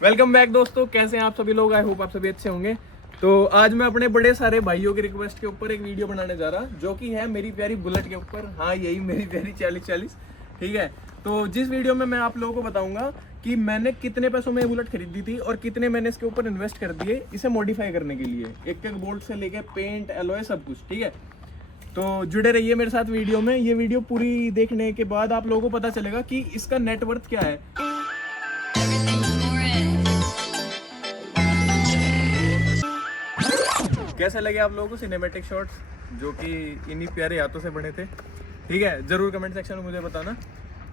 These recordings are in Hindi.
वेलकम बैक दोस्तों, कैसे हैं आप सभी लोग। आई होप आप सभी अच्छे होंगे। तो आज मैं अपने बड़े सारे भाइयों की रिक्वेस्ट के ऊपर एक वीडियो बनाने जा रहा, जो कि है मेरी प्यारी बुलेट के ऊपर। हाँ, यही मेरी प्यारी 4040। ठीक है, तो जिस वीडियो में मैं आप लोगों को बताऊंगा कि मैंने कितने पैसों में ये बुलेट खरीदी थी और कितने मैंने इसके ऊपर इन्वेस्ट कर दिए इसे मॉडिफाई करने के लिए, एक एक बोल्ट से लेके पेंट, एलॉय, सब कुछ। ठीक है, तो जुड़े रहिए मेरे साथ वीडियो में। ये वीडियो पूरी देखने के बाद आप लोगों को पता चलेगा कि इसका नेटवर्थ क्या है। कैसे लगे आप लोगों को सिनेमैटिक शॉट्स, जो कि इन्हीं प्यारे हाथों से बने थे। ठीक है, ज़रूर कमेंट सेक्शन में मुझे बताना।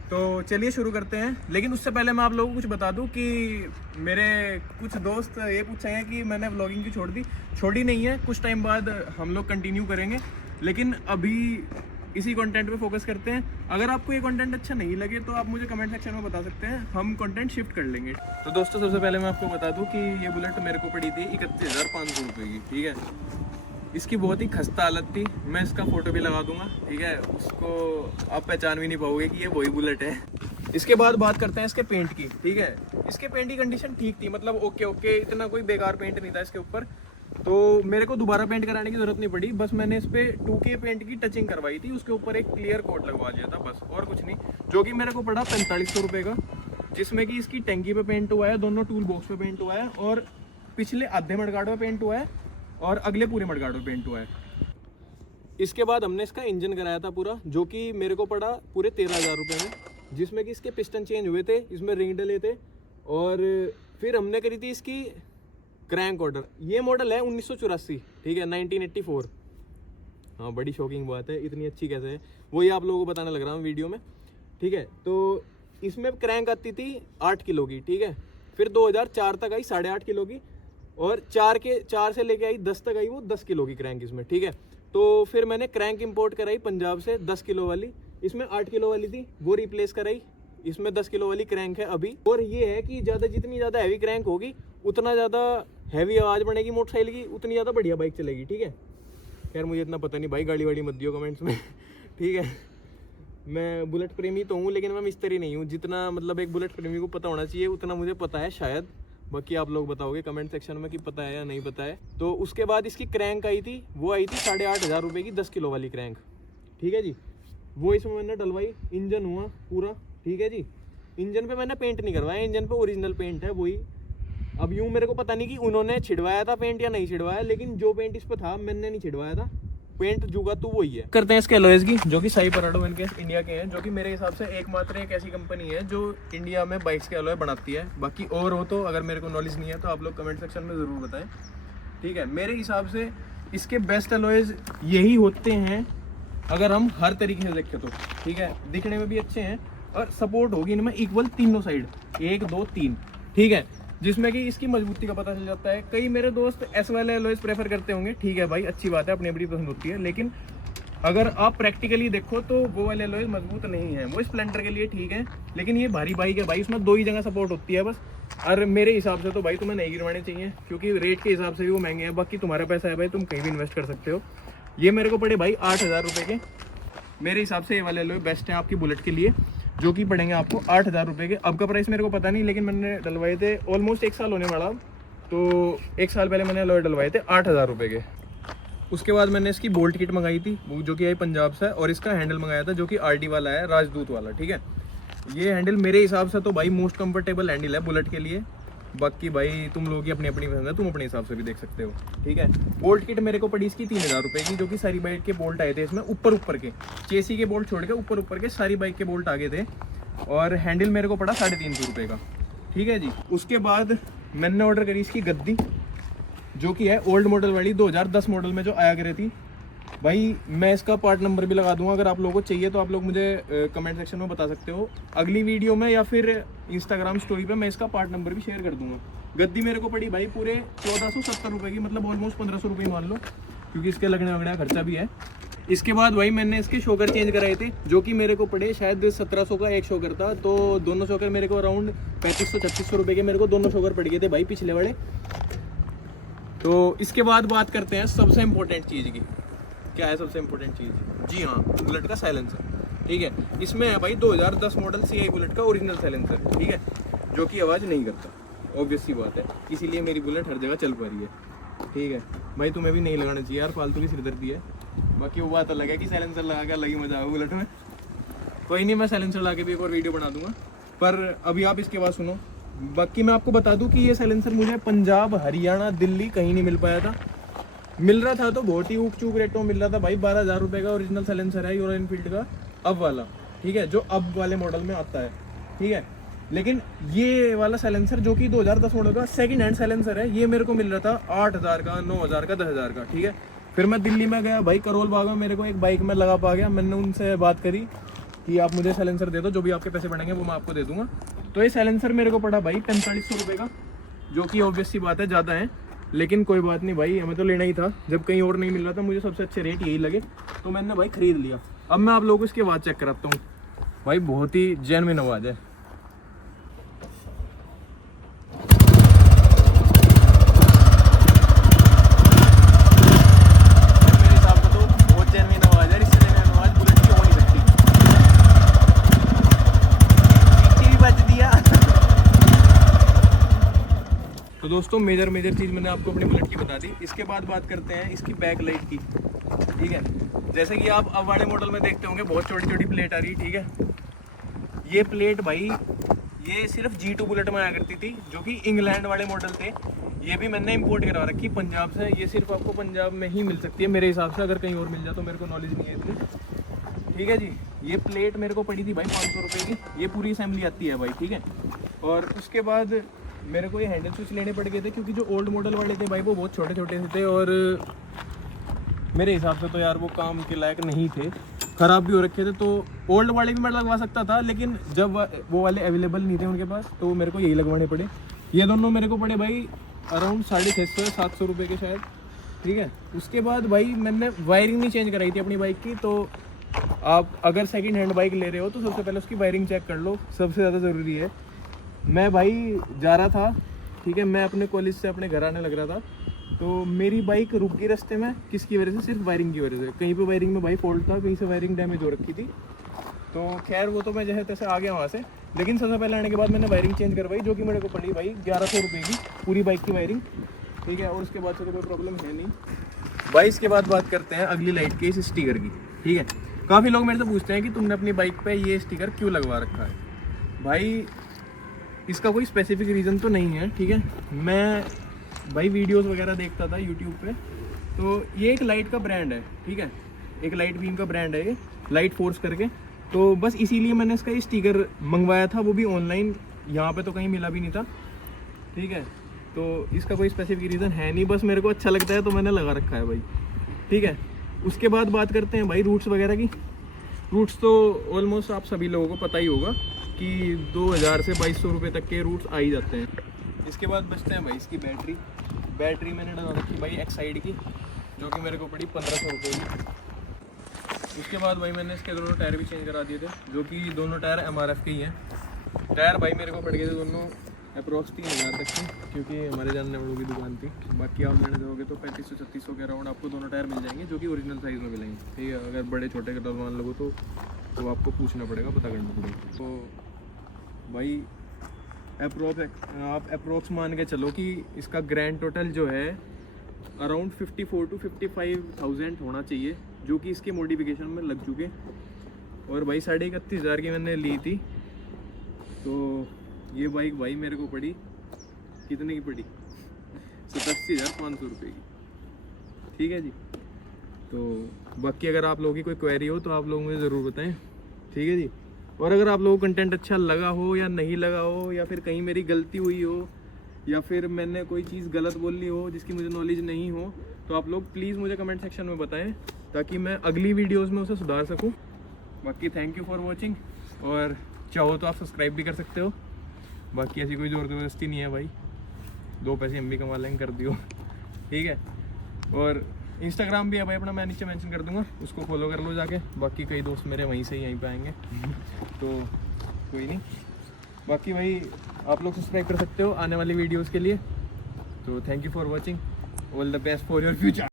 तो चलिए शुरू करते हैं, लेकिन उससे पहले मैं आप लोगों को कुछ बता दूं कि मेरे कुछ दोस्त ये पूछ रहे हैं कि मैंने व्लॉगिंग की छोड़ी नहीं है। कुछ टाइम बाद हम लोग कंटिन्यू करेंगे, लेकिन अभी इसी कंटेंट पे फोकस करते हैं। अगर आपको ये कंटेंट अच्छा नहीं लगे तो आप मुझे कमेंट सेक्शन में बता सकते हैं, हम कंटेंट शिफ्ट कर लेंगे। तो दोस्तों, सबसे पहले मैं आपको बता दूं कि ये बुलेट मेरे को पड़ी थी 31,500 रुपये की। ठीक है, इसकी बहुत ही खस्ता हालत थी। मैं इसका फोटो भी लगा दूंगा। ठीक है, उसको आप पहचान भी नहीं पाओगे कि ये वही बुलेट है। इसके बाद बात करते हैं इसके पेंट की। ठीक है, इसके पेंट की कंडीशन ठीक थी, मतलब ओके, इतना कोई बेकार पेंट नहीं था इसके ऊपर। तो मेरे को दोबारा पेंट कराने की जरूरत नहीं पड़ी, बस मैंने इस पे 2K पेंट की टचिंग करवाई थी, उसके ऊपर एक क्लियर कोट लगवा दिया था बस, और कुछ नहीं। जो कि मेरे को पड़ा 4500 रुपये का, जिसमें कि इसकी टैंकी पे पेंट हुआ है, दोनों टूल बॉक्स पे पेंट हुआ है, और पिछले आधे मडगार्ड पे पेंट हुआ है, और अगले पूरे मडगार्ड पे पेंट हुआ है। इसके बाद हमने इसका इंजन कराया था पूरा, जो कि मेरे को पड़ा पूरे 13,000 रुपये में, जिसमें कि इसके पिस्टन चेंज हुए थे, इसमें रिंग डले थे, और फिर हमने करी थी इसकी क्रैंक ऑर्डर। ये मॉडल है 1984। ठीक है, 1984। हाँ, बड़ी शॉकिंग बात है, इतनी अच्छी कैसे है वही आप लोगों को बताने लग रहा हूँ वीडियो में। ठीक है, तो इसमें क्रैंक आती थी 8 किलो की। ठीक है, फिर 2004 तक आई 8.5 किलो की, और 4 से लेके आई 10 तक आई वो 10 किलो की क्रैंक इसमें। ठीक है, तो फिर मैंने क्रैंक इंपोर्ट कराई पंजाब से 10 किलो वाली। इसमें 8 किलो वाली थी, वो रिप्लेस कराई। इसमें 10 किलो वाली क्रैंक है अभी। और ये है कि जितनी ज़्यादा हैवी क्रैंक होगी, उतना ज़्यादा हैवी आवाज़ बनेगी मोटरसाइकिल की, उतनी ज़्यादा बढ़िया बाइक चलेगी। ठीक है, खैर मुझे इतना पता नहीं भाई, गाड़ी वाड़ी मत दियो कमेंट्स में। ठीक है, मैं बुलेट प्रेमी तो हूँ, लेकिन मैं मिस्त्री नहीं हूँ। जितना मतलब एक बुलेट प्रेमी को पता होना चाहिए, उतना मुझे पता है शायद। बाकी आप लोग बताओगे कमेंट सेक्शन में कि पता है या नहीं पता है। तो उसके बाद इसकी क्रैंक आई थी, वो आई थी 8,500 रुपये की 10 किलो वाली क्रैंक। ठीक है जी, वो इसमें मैंने डलवाई। इंजन हुआ पूरा। ठीक है जी, इंजन पे मैंने पेंट नहीं करवाया, इंजन पे ओरिजिनल पेंट है वही। अब यूँ मेरे को पता नहीं कि उन्होंने छिड़वाया था पेंट या नहीं छिड़वाया, लेकिन जो पेंट इस पे था मैंने नहीं छिड़वाया था। पेंट जुगा तो वही है। करते हैं इसके एलॉयज की, जो कि साई पराडो इनके इंडिया के हैं, जो कि मेरे हिसाब से एकमात्र एक ऐसी कंपनी है जो इंडिया में बाइक्स के एलॉय बनाती है। बाकी और हो तो, अगर मेरे को नॉलेज नहीं है तो आप लोग कमेंट सेक्शन में ज़रूर बताएं। ठीक है, मेरे हिसाब से इसके बेस्ट एलॉयज यही होते हैं, अगर हम हर तरीके से देखें तो। ठीक है, दिखने में भी अच्छे हैं और सपोर्ट होगी इनमें इक्वल तीनों साइड, 1 2 3। ठीक है, जिसमें कि इसकी मजबूती का पता चल जाता है। कई मेरे दोस्त एस वाले एलॉयज प्रेफर करते होंगे। ठीक है भाई, अच्छी बात है, अपनी अपनी पसंद होती है, लेकिन अगर आप प्रैक्टिकली देखो तो वो वाले एलॉयज मजबूत नहीं है। वो स्प्लेंडर के लिए ठीक है, लेकिन ये भारी बाइक है भाई, इसमें 2 ही जगह सपोर्ट होती है बस। और मेरे हिसाब से तो भाई तुम्हें नहीं गिरवाने चाहिए, क्योंकि रेट के हिसाब से भी वो महंगे हैं। बाकी तुम्हारा पैसा है भाई, तुम कहीं भी इन्वेस्ट कर सकते हो। ये मेरे को पड़े भाई 8,000 रुपये के। मेरे हिसाब से ये वाले एलॉय बेस्ट हैं आपकी बुलेट के लिए, जो कि पड़ेंगे आपको 8,000 रुपये के। अब का प्राइस मेरे को पता नहीं, लेकिन मैंने डलवाए थे ऑलमोस्ट 1 साल होने वाला, तो 1 साल पहले मैंने एलॉय डलवाए थे 8,000 रुपये के। उसके बाद मैंने इसकी बोल्ट किट मंगाई थी, जो कि आई पंजाब से, और इसका हैंडल मंगाया था, जो कि RT वाला है, राजदूत वाला। ठीक है, ये हैंडल मेरे हिसाब से तो भाई मोस्ट कंफर्टेबल हैंडल है बुलेट के लिए। बाकी भाई तुम लोगों की अपनी अपनी पसंद है, तुम अपने हिसाब से भी देख सकते हो। ठीक है, बोल्ट किट मेरे को पड़ी इसकी 3,000 रुपये की, जो कि सारी बाइक के बोल्ट आए थे इसमें, ऊपर के चेसी के बोल्ट छोड़ के ऊपर के सारी बाइक के बोल्ट आगे थे। और हैंडल मेरे को पड़ा 350 रुपये का। ठीक है जी, उसके बाद मैंने ऑर्डर करी इसकी गद्दी, जो कि है ओल्ड मॉडल वाली, 2010 मॉडल में जो आया करे थी भाई। मैं इसका पार्ट नंबर भी लगा दूंगा, अगर आप लोगों को चाहिए तो आप लोग मुझे कमेंट सेक्शन में बता सकते हो। अगली वीडियो में या फिर इंस्टाग्राम स्टोरी पे मैं इसका पार्ट नंबर भी शेयर कर दूंगा। गद्दी मेरे को पड़ी भाई पूरे 1470 रुपये की, मतलब ऑलमोस्ट 1500 रुपये मान लो, क्योंकि इसके लगने वगैरह खर्चा भी है। इसके बाद भाई मैंने इसके शोकर चेंज कराए थे, जो कि मेरे को पड़े शायद 1700 का एक शोकर था, तो दोनों शोकर मेरे को अराउंड 3500-3600 रुपये के मेरे को दोनों शोकर पड़ गए थे भाई, पिछले वाले। तो इसके बाद बात करते हैं सबसे इम्पोर्टेंट चीज़ की। क्या है सबसे इम्पोर्टेंट चीज़? जी हाँ, बुलेट का साइलेंसर। ठीक है, इसमें है भाई 2010 मॉडल CI बुलेट का ओरिजिनल साइलेंसर। ठीक है, जो कि आवाज़ नहीं करता। ऑब्वियस सी बात है, इसीलिए मेरी बुलेट हर जगह चल पा रही है। ठीक है भाई, तुम्हें भी नहीं लगाना चाहिए यार, फालतू की सिरदर्दी है। बाकी वो बात अलग है कि साइलेंसर लगा के अलग ही मजा आएगा बुलेट में। कोई नहीं, मैं साइलेंसर लगा के भी एक और वीडियो बना दूंगा, पर अभी आप इसके बाद सुनो। बाकी मैं आपको बता दूं कि ये साइलेंसर मुझे पंजाब, हरियाणा, दिल्ली कहीं नहीं मिल पाया था। मिल रहा था तो बहुत ही ऊक चूक रेटों में मिल रहा था भाई। 12,000 रुपये का ओरिजिनल साइलेंसर है रॉयल एनफील्ड का अब वाला, ठीक है, जो अब वाले मॉडल में आता है। ठीक है, लेकिन ये वाला साइलेंसर जो कि 2010 मॉडल का सेकंड हैंड साइलेंसर है, ये मेरे को मिल रहा था 8,000 का, 9,000 का, 10,000 का। ठीक है, फिर मैं दिल्ली में गया भाई, करोल बाग में मेरे को एक बाइक में लगा पा गया। मैंने उनसे बात करी कि आप मुझे साइलेंसर दे दो, जो भी आपके पैसे बढ़ेंगे वो मैं आपको दे दूंगा। तो ये साइलेंसर मेरे को पड़ा भाई 4500 रुपये का, जो कि ऑब्वियस सी बात है ज़्यादा है, लेकिन कोई बात नहीं भाई, हमें तो लेना ही था। जब कहीं और नहीं मिल रहा था, मुझे सबसे अच्छे रेट यही लगे, तो मैंने भाई ख़रीद लिया। अब मैं आप लोगों को इसकी आवाज़ चेक कराता हूँ भाई, बहुत ही जेन्युइन आवाज़ है। तो दोस्तों मेजर चीज़ मैंने आपको अपनी बुलेट की बता दी। इसके बाद बात करते हैं इसकी बैक लाइट की। ठीक है, जैसे कि आप अब वाले मॉडल में देखते होंगे बहुत छोटी छोटी प्लेट आ रही है। ठीक है, ये प्लेट भाई ये सिर्फ G2 बुलेट में आया करती थी, जो कि इंग्लैंड वाले मॉडल थे। ये भी मैंने इंपोर्ट करवा रखी पंजाब से। ये सिर्फ आपको पंजाब में ही मिल सकती है मेरे हिसाब से, अगर कहीं और मिल जाए तो मेरे को नॉलेज नहीं है इतनी। ठीक है जी, ये प्लेट मेरे को पड़ी थी भाई 500 रुपये की। ये पूरी असेंबली आती है भाई। ठीक है, और उसके बाद मेरे को ये हैंडल स्विच लेने पड़ गए थे, क्योंकि जो ओल्ड मॉडल वाले थे भाई वो बहुत छोटे छोटे से थे, और मेरे हिसाब से तो यार वो काम के लायक नहीं थे, ख़राब भी हो रखे थे। तो ओल्ड वाले भी मैं लगवा सकता था, लेकिन जब वो वाले अवेलेबल नहीं थे उनके पास, तो मेरे को यही लगवाने पड़े। ये दोनों मेरे को पड़े भाई अराउंड 650-700 रुपये के शायद। ठीक है, उसके बाद भाई मैंने वायरिंग नहीं चेंज कराई थी अपनी बाइक की। तो आप अगर सेकेंड हैंड बाइक ले रहे हो तो सबसे पहले उसकी वायरिंग चेक कर लो, सबसे ज़्यादा ज़रूरी है। मैं भाई जा रहा था, ठीक है, मैं अपने कॉलेज से अपने घर आने लग रहा था, तो मेरी बाइक रुक गई रास्ते में। किसकी वजह से? सिर्फ वायरिंग की वजह से। कहीं पे वायरिंग में भाई फॉल्ट था, कहीं से वायरिंग डैमेज हो रखी थी। तो खैर वो तो मैं जैसे तैसे आ गया वहाँ से, लेकिन सबसे पहले आने के बाद मैंने वायरिंग चेंज करवाई, जो कि मेरे को पड़ी भाई 1100 रुपये की पूरी बाइक की वायरिंग। ठीक है, और उसके बाद से तो कोई प्रॉब्लम है नहीं भाई। इसके बाद बात करते हैं अगली लाइट के इस स्टिकर की। ठीक है, काफ़ी लोग मेरे से पूछते हैं कि तुमने अपनी बाइक पर ये स्टिकर क्यों लगवा रखा है। भाई इसका कोई स्पेसिफिक रीज़न तो नहीं है। ठीक है, मैं भाई वीडियोस वगैरह देखता था यूट्यूब पे, तो ये एक लाइट का ब्रांड है। ठीक है, एक लाइट बीम का ब्रांड है ये, लाइट फोर्स करके। तो बस इसीलिए मैंने इसका ये स्टिकर मंगवाया था, वो भी ऑनलाइन, यहाँ पे तो कहीं मिला भी नहीं था। ठीक है, तो इसका कोई स्पेसिफिक रीज़न है नहीं, बस मेरे को अच्छा लगता है तो मैंने लगा रखा है भाई। ठीक है, उसके बाद बात करते हैं भाई रूट्स वगैरह की। रूट्स तो ऑलमोस्ट आप सभी लोगों को पता ही होगा कि 2000 से 2200 रुपये तक के रूट्स आ ही जाते हैं। इसके बाद बचते हैं भाई इसकी बैटरी मैंने डलवा रखी भाई एक्साइड की, जो कि मेरे को पड़ी 1500 रुपये की। उसके बाद भाई मैंने इसके दोनों टायर भी चेंज करा दिए थे, जो कि दोनों टायर MRF के ही हैं। टायर भाई मेरे को पड़ गए थे दोनों अप्रॉक्स 3000 तक की, क्योंकि हमारे जानने वालों की दुकान थी। बाकी आप लेने जाओगे तो 3500-3600 के अराउंड आपको दोनों टायर मिल जाएंगे, जो कि ओरिजिनल साइज़ में मिलेंगे। ठीक है, अगर बड़े छोटे का डलवान लोगो तो आपको पूछना पड़ेगा, पता करना पड़ेगा। तो भाई आप अप्रोक्स मान के चलो कि इसका ग्रैंड टोटल जो है अराउंड 54 to 55,000 होना चाहिए, जो कि इसके मॉडिफिकेशन में लग चुके। और भाई 31,500 की मैंने ली थी। तो ये बाइक भाई मेरे को पड़ी कितने की पड़ी? 87,500 रुपये की। ठीक है जी, तो बाकी अगर आप लोगों की कोई क्वेरी हो तो आप लोग मुझे ज़रूर बताएं। ठीक है जी, और अगर आप लोगों को कंटेंट अच्छा लगा हो या नहीं लगा हो, या फिर कहीं मेरी गलती हुई हो, या फिर मैंने कोई चीज़ गलत बोल ली हो जिसकी मुझे नॉलेज नहीं हो, तो आप लोग प्लीज़ मुझे कमेंट सेक्शन में बताएं, ताकि मैं अगली वीडियोस में उसे सुधार सकूं। बाकी थैंक यू फॉर वॉचिंग, और चाहो तो आप सब्सक्राइब भी कर सकते हो। बाकी ऐसी कोई ज़ोर ज़बरदस्ती नहीं है भाई, 2 पैसे हम भी कमा लेंगे, कर दियो। ठीक है, और इंस्टाग्राम भी है भाई अपना, मैं नीचे मेंशन कर दूंगा, उसको फॉलो कर लो जाके। बाकी कई दोस्त मेरे वहीं से ही यहीं पे आएंगे, तो कोई नहीं। बाकी भाई आप लोग सब्सक्राइब कर सकते हो आने वाली वीडियोस के लिए। तो thank you for watching, all the best for your future.